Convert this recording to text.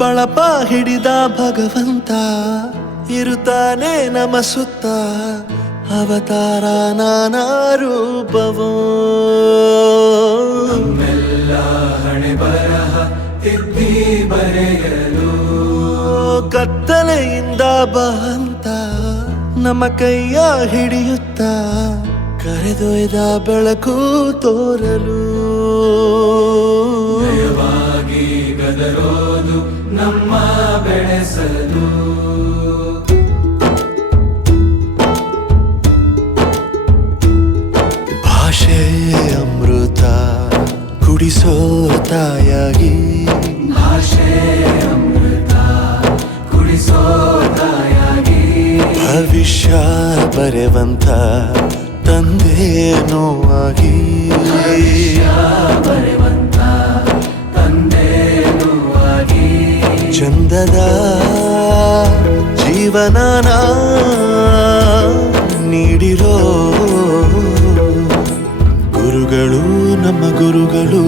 ಬಳಪ ಹಿಡಿದ ಭಗವಂತ ಇರುತ್ತಾನೆ ನಮ ಸುತ್ತ ಅವತಾರ ನಾನಾ ರೂಪವೋ ನಮ್ಮೆಲ್ಲ ಹಣೆ ಬರಹ ತಿದ್ದಿ ಬರೆಯಲು ಕತ್ತಲೆಯಿಂದ ಬಂತ ನಮ್ಮ ಕೈಯ ಹಿಡಿಯುತ್ತ ಕರೆದೊಯ್ದ ಬೆಳಕು ತೋರಲು ನಯವಾಗಿ ಗದರೋದು ನಮ್ಮ ಬೆಳೆಸಲು ಭಾಷೆ ಅಮೃತ ಕುಡಿಸೋ ತಾಯಾಗಿ ಭಾಷೆ ಅಮೃತ ಕುಡಿಸೋ ತಾಯಾಗಿ ಭವಿಷ್ಯ ಬರೆವಂತ ತಂದೇನೋ ಆಗಿ ಬರೆವಂತ ತಂದೇನೂ ಆಗಿ ಚಂದದ ಜೀವನನ ನೀಡಿರೋ ಗುರುಗಳು ನಮ್ಮ ಗುರುಗಳು